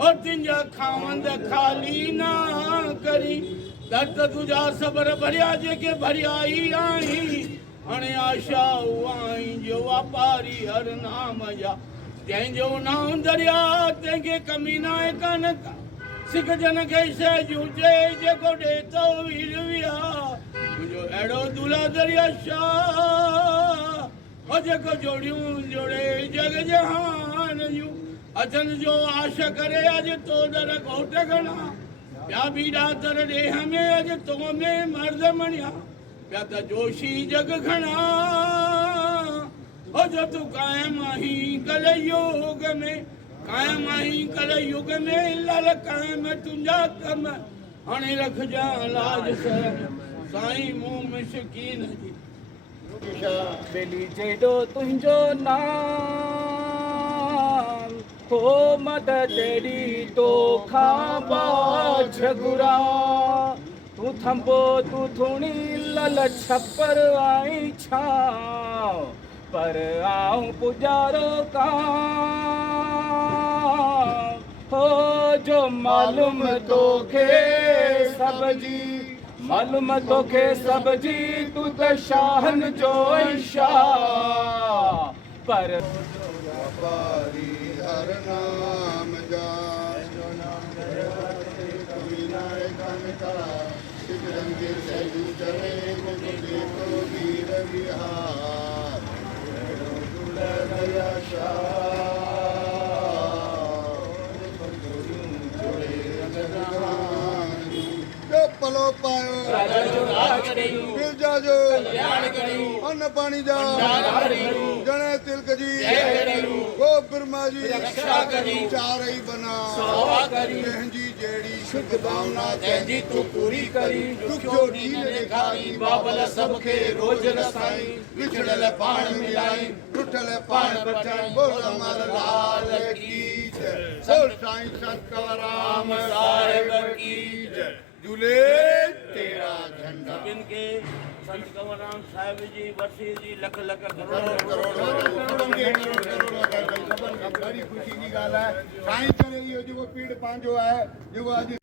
और तिंजा खावंद खाली ना करी दर्द तुझा सबर भरिया जेके भरिया ही आई हणे आशा उआई जो वापारी हर नाम जा जंहिंजो नाम दरिया तंहिंखे कमी न आहे कान का सिख जन खे सहजूं चए जेको ॾे तो वीर विया मुंहिंजो अहिड़ो दूल्हा दरिया शाह हो जेको जोड़ियूं जोड़े जग जहान जूं अचन जो आश करे अॼु तो दर घोट घणा ॿिया बीड़ा दर ॾेह में अॼु तो में मर्द मणिया ॿिया त जोशी जग घणा हो जो तूं कायम आहीं कल योग में कायम आहीं कल युग में लाल कायम तुंहिंजा कम हाणे रखजा लाज शर्म साईं मुंहुं मिशकीन जी बेली जेॾो तुंहिंजो नाम हो मदद ॾेड़ी तोखां बाझगुरा तूं थंबो तूं थूणी लल छपर आई छांव पर आऊं पुजारो कां हो जो मालूम तोखे सब जी मालूम तोखे सब जी तूं त शाहन जो शाह पर वापारी हर नाम जा पलो पायो गिरजा जो अन्न पानी जा जने तिलक जी गो ब्रह्मा जी चारई बना तंहिंजी जेड़ी शुभ भावना तंहिंजी तूं पूरी करी दुखो ॾीन ॾेखारी बाबल सब खे रोज रसाई विछड़ल पाण मिलाई टुटल पाण बचाई बोल अमर लाल की जय बोल साईं संत कंवरराम साहिब की जय झूले तेरा झंडा इनके संत कंवरराम साहिब जी वर्सी जी लख लख करोड़ बड़ी खुशी की ॻाल्हि आहे साईं करे इहो जेको पीड़ पंहिंजो आहे जेको अॼु